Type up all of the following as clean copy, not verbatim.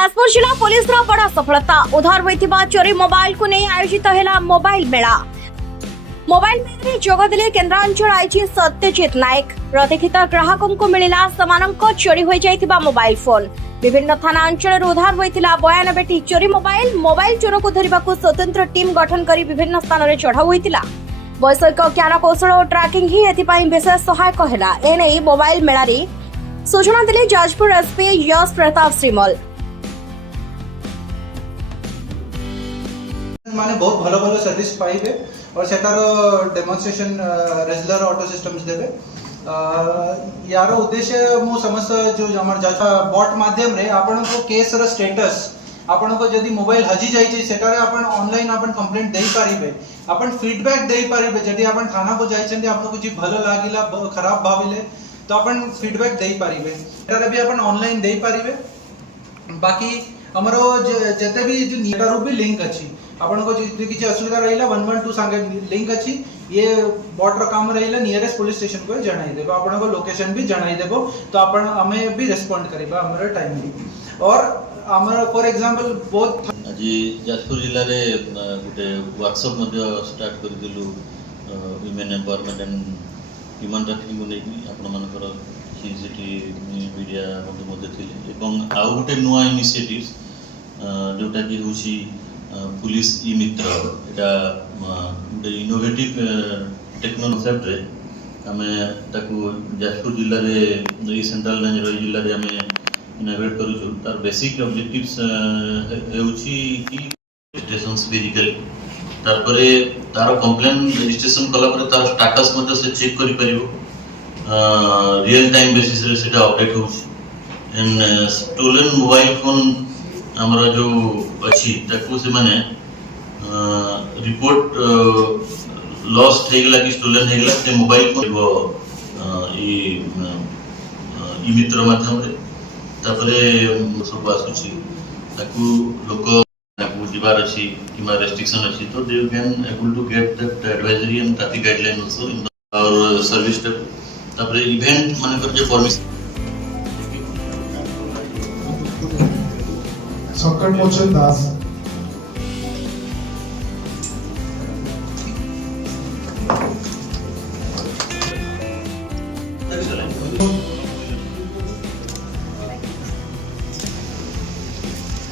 जाजपुर जिला पुलिस बड़ा सफलता उद्धार होइतिबा चोरी मोबाइल को नहीं आयोजित है मोबाइल मेला। मोबाइल मेला जोगदेले केन्द्रांचल आईजी सत्यजित नायक। प्रतिष्ठित ग्राहकों को मिला समानक चोरी हो जाइतिबा मोबाइल फोन। विभिन्न थाना अंचल उद्धार होइतिला 92टी चोरी मोबाइल चोर को धरिबाकू स्वतंत्र टीम गठन करी विभिन्न स्थान रे चढ़ाऊ होइतिला। वैषयिक ज्ञान कौशल और ट्रैकिंग ही एथिपाई विशेष सहायक हैला। एने मोबाइल मेला रे सूचना दिले जाजपुर एसपी यश प्रताप श्रीमल। माने बहुत भलो भलो सर्विस पाइबे और सेटार डेमोन्स्ट्रेशन रेजुलर ऑटो सिस्टम्स देबे। यार उद्देश्य मु समस्त जो हमर जाचा बॉट माध्यम रे आपण को केस रो स्टेटस आपण को जदी मोबाइल हजी जाई छै सेटारे आपण ऑनलाइन आपण कंप्लेंट देई पारिबे, आपण फीडबैक देई पारिबे। जदी आपण थाना को जाई छंदी आपको कुछ भलो लागिला खराब भाविले तो आपण फीडबैक देई पारिबे, सेटारे भी आपण ऑनलाइन देई पारिबे। बाकी हमरो जते भी जो नीटारो भी लिंक अछि आपण को जदी किछ असुविधा रहिला 112 संगे लिंक अछि। ये बॉट रो काम रहिला नियरेस्ट पुलिस स्टेशन को जणाई देबो, आपण को लोकेशन भी जणाई देबो तो आपण हमें भी रिस्पोंड करिबा हमर टाइमली। और हमर फॉर एग्जांपल बहुत आज जाजपुर जिले में गोटे वर्कशॉप स्टार्ट कर दिलु women empowerment and human trafficking को लेकिन आपण मानकर सीसीटी मीडिया मध्य थिले एवं आउ गोटे नुआ इनिशिएटिव्स जोटा कि होची पुलिस ई मित्र एटा गोटे इनोवेटिव टेक्नोलॉजी रे हमें ताकू जाजपुर जिले में ये सेंट्रल रेंज रो जिले में हमें इनोवेट करू। तार बेसिक ऑब्जेक्टिव्स हेउची कि स्टेशंस फिजिकली तार परे तार कंप्लेन रजिस्ट्रेशन कला परे तार स्टेटस मध्ये से चेक करि परिबो। रियल टाइम बेसिस रे सेटा अपडेट होउची एंड स्टोलन मोबाइल फोन हमरा जो अछि ताकू से माने रिपोर्ट लॉस्ट हे गेला कि स्टोलन हे गेला ते मोबाइल फोन ई मित्र माध्यम रे तापरे सब आसुची ताकू लोक ताकू दिबार अछि किमा रेस्ट्रिक्शन अछि तो they can able to get that advisory and traffic guideline also in our service तापरे इवेंट माने कर जे परमिशन संकट मोचन दास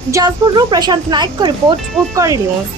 जाजपुर प्रशांत नायक को रिपोर्ट उत्कल न्यूज।